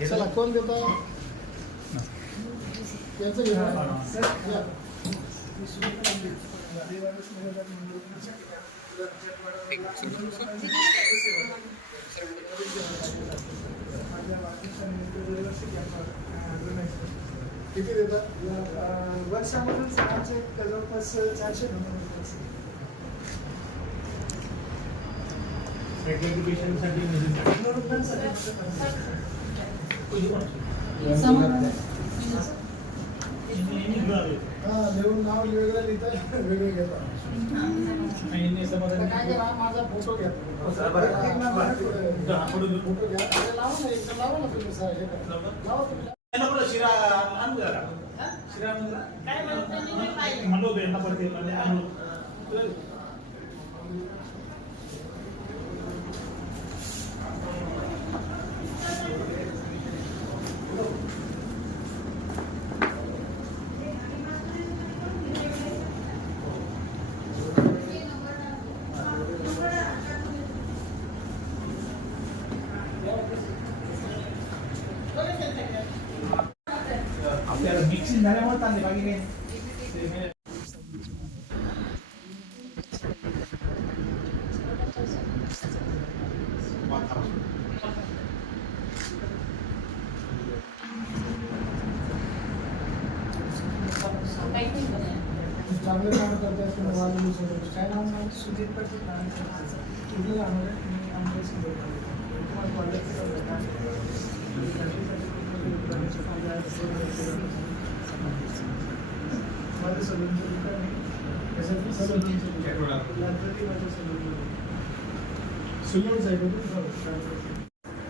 चला. कोण देतो. यांचं घेऊ या. किती देतात वर्षामधून सहाशे जवळपास चारशे हा लिहून नाव वेगळं लिहितात वेगळे आता काय करा माझा फोटो घ्या फोटो घ्या लावा ना एकदा लावा ना तुम्ही सर. लावा तुम्ही आपल्याला मिक्सिंग झाल्यामुळे चालले बाकी काही नाही. काम करते असं काय नाव सांग सुधीर पाटील कुठलं जाणार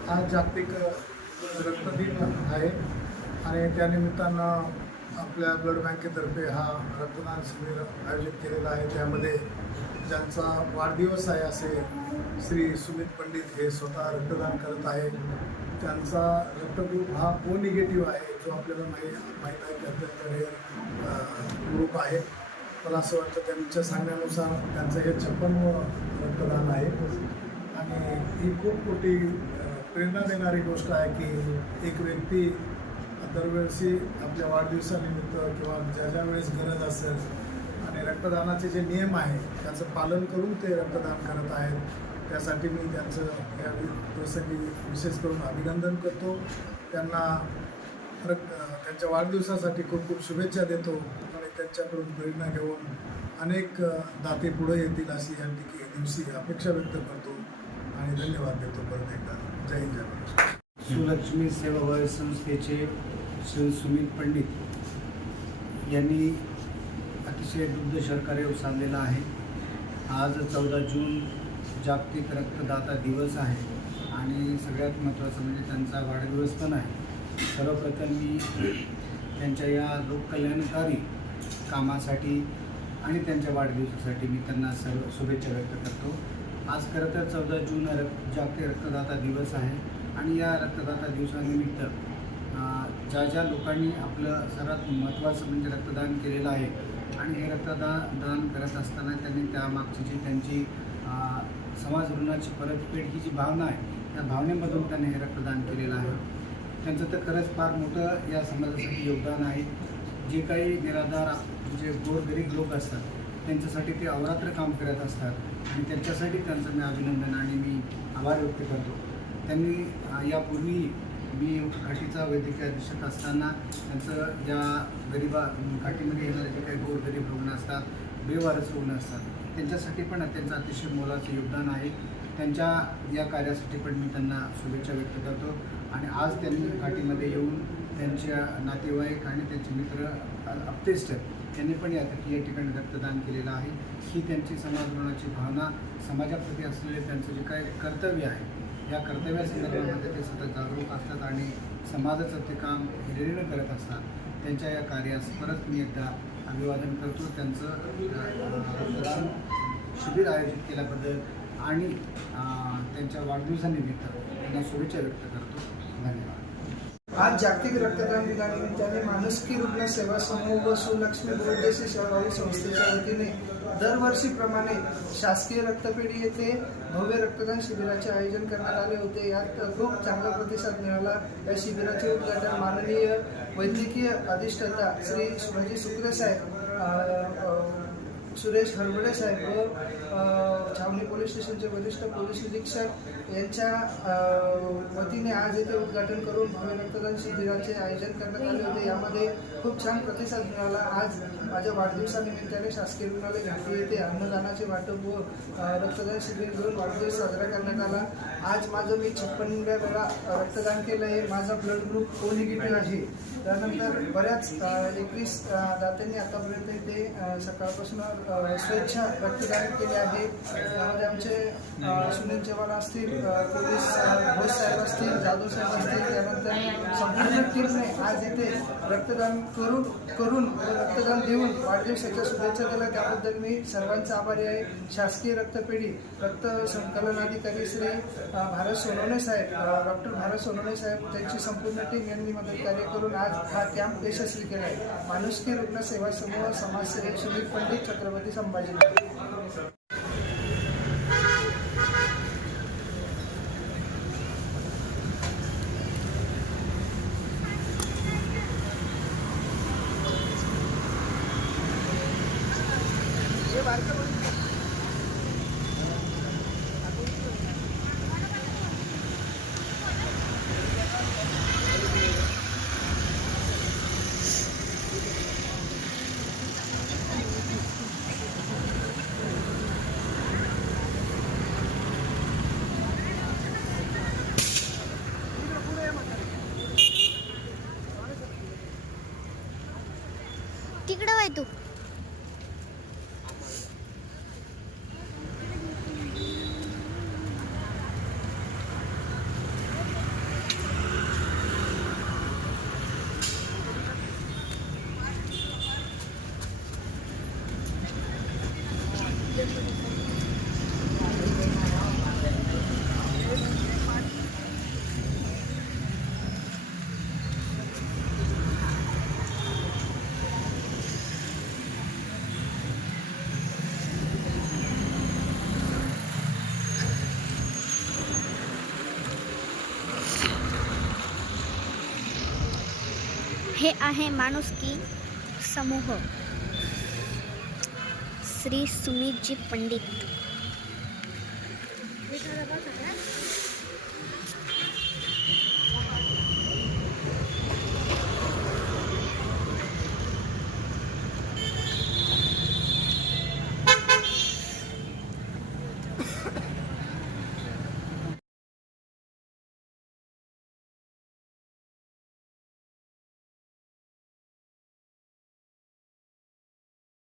आज जागतिक रक्तदिन आहे आणि त्यानिमित्तानं आपल्या ब्लड बँकेतर्फे हा रक्तदान शिबिर आयोजित केलेला आहे. त्यामध्ये ज्यांचा वाढदिवस आहे असे श्री सुमित पंडित हे स्वतः रक्तदान करत आहे त्यांचा रक्तग्रुप हा ओ निगेटिव्ह आहे जो आपल्याला माहीत माहीत आहे की आपल्याकडे ग्रुप आहे. मला असं वाटतं त्यांच्या सांगण्यानुसार त्यांचं हे छप्पनवं रक्तदान आहे. आणि ही खूप मोठी प्रेरणा देणारी गोष्ट आहे की एक व्यक्ती दरवेळेसी आपल्या वाढदिवसानिमित्त किंवा ज्या ज्या वेळेस गरज असेल आणि रक्तदानाचे जे नियम आहे त्याचं पालन करून ते रक्तदान करत आहेत. त्यासाठी मी त्यांचं या प्रसंगी विशेष करून अभिनंदन करतो. त्यांना रक्त त्यांच्या वाढदिवसासाठी खूप खूप शुभेच्छा देतो आणि त्यांच्याकडून प्रेरणा घेऊन अनेक दाते पुढे येतील अशी या ठिकी दिवशी अपेक्षा व्यक्त करतो आणि धन्यवाद देतो परत एकदा. जय जय महाराष्ट्र सुलक्ष्मी सेवाभावी संस्थेचे श्री सुमित पंडित यांनी अतिशय दुग्ध शर्करा साधलेला आहे. आज चौदा जून जागतिक रक्तदाता दिवस आहे आणि सगळ्यात महत्त्वाचं म्हणजे त्यांचा वाढदिवस पण आहे. सर्वप्रथम मी त्यांच्या या लोककल्याणकारी कामासाठी आणि त्यांच्या वाढदिवसासाठी मी त्यांना सर्व शुभेच्छा व्यक्त करतो. आज खरं तर चौदा जून रक्त जागतिक रक्तदाता दिवस आहे आणि या रक्तदाता दिवसानिमित्त ज्या ज्या लोकांनी आपलं सर्वात महत्त्वाचं म्हणजे रक्तदान केलेलं आहे आणि हे रक्तदान दान करत असताना त्यांनी त्यामागची जी त्यांची समाज ऋणाची परतफेड ही जी भावना आहे त्या भावनेमधून त्यांनी हे रक्तदान केलेलं आहे. त्यांचं तर खरंच फार मोठं या समाजासाठी योगदान आहे. जे काही निराधार म्हणजे गोरगरीब लोक असतात त्यांच्यासाठी ते अवरात्र काम करत असतात आणि त्यांच्यासाठी त्यांचं मी अभिनंदन आणि मी आभार व्यक्त करतो. त्यांनी यापूर्वी मी घाटीचा वैद्यकीय अधीक्षक असताना त्यांचं या गरिबा घाटीमध्ये येणारे जे काही गोरगरीब रुग्ण असतात बेवारस रुग्ण असतात त्यांच्यासाठी पण त्यांचं अतिशय मोलाचं योगदान आहे. त्यांच्या या कार्यासाठी पण मी त्यांना शुभेच्छा व्यक्त करतो. आणि आज त्यांनी घाटीमध्ये येऊन त्यांच्या नातेवाईक आणि त्यांचे मित्र अप्तेष्ट यांनी पण या या ठिकाणी रक्तदान केलेलं आहे. ही त्यांची समाजभवनाची भावना समाजाप्रती असलेले त्यांचं जे काय कर्तव्य आहे या कर्तव्यासंदर्भामध्ये ते सतत जागरूक असतात आणि समाजाचं ते काम हिरिरीनं करत असतात. त्यांच्या या कार्यास परत मी एकदा अभिवादन करतो. त्यांचं शिबिर आयोजित केल्याबद्दल आणि त्यांच्या वाढदिवसानिमित्त त्यांना शुभेच्छा व्यक्त करतो. धन्यवाद. आज जागतिक रक्तदान दिनानिमित्ताने मानसकी रुग्ण सेवा समूह व सुलक्ष्मी बहुउद्देशीय सेवाभावी संस्थेच्या वतीने दरवर्षीप्रमाणे शासकीय रक्तपेढी येथे भव्य रक्तदान शिबिराचे आयोजन करण्यात आले होते. यात खूप चांगला प्रतिसाद मिळाला. या शिबिराचे उद्घाटन माननीय वैद्यकीय अधिष्ठाता श्री शिवाजी सुखदेसाहेब सुरेश हरबडे साहेब व छावणी पोलीस स्टेशनचे वरिष्ठ पोलीस निरीक्षक यांच्या वतीने आज येथे उद्घाटन करून भव्य रक्तदान शिबिराचे आयोजन करण्यात आले होते. यामध्ये खूप छान प्रतिसाद मिळाला. आज माझ्या वाढदिवसानिमित्ताने शासकीय रुग्णालय घाटी येथे अन्नदानाचे वाटप व रक्तदान शिबिर घेऊन वाढदिवस साजरा करण्यात आला. आज माझं मी छप्पनव्या वेळा रक्तदान केलं आहे. माझा ब्लड ग्रुप ओ निगेटिव्ह आहे. त्यानंतर बऱ्याच एकवीस दात्यांनी आतापर्यंत ते सकाळपासून स्वेच्छा रक्तदान केले आहे. त्यामध्ये आमचे सुनील चव्हाण असतील पोलीस घोष साहेब असतील जाधव साहेब असतील त्यानंतर संपूर्ण टीमने आज इथे रक्तदान करून करून रक्तदान देऊन वाढदिवसाच्या शुभेच्छा दिल्या. त्याबद्दल मी सर्वांचा आभारी आहे. शासकीय रक्तपेढी रक्त संकलन अधिकारी श्री भारत सोनवणे साहेब डॉक्टर भारत सोनवणे साहेब त्यांची संपूर्ण टीम यांनी मदत कार्य करून आज हा कॅम्प यशस्वी केला आहे. माणुसकी रुग्ण सेवा समूह समाजसेवक सुनील पंडित छत्रपती संभाजीनगर. तिकडं वाय तू. हे आहे माणुसकी समूह. श्री सुमितजी पंडित.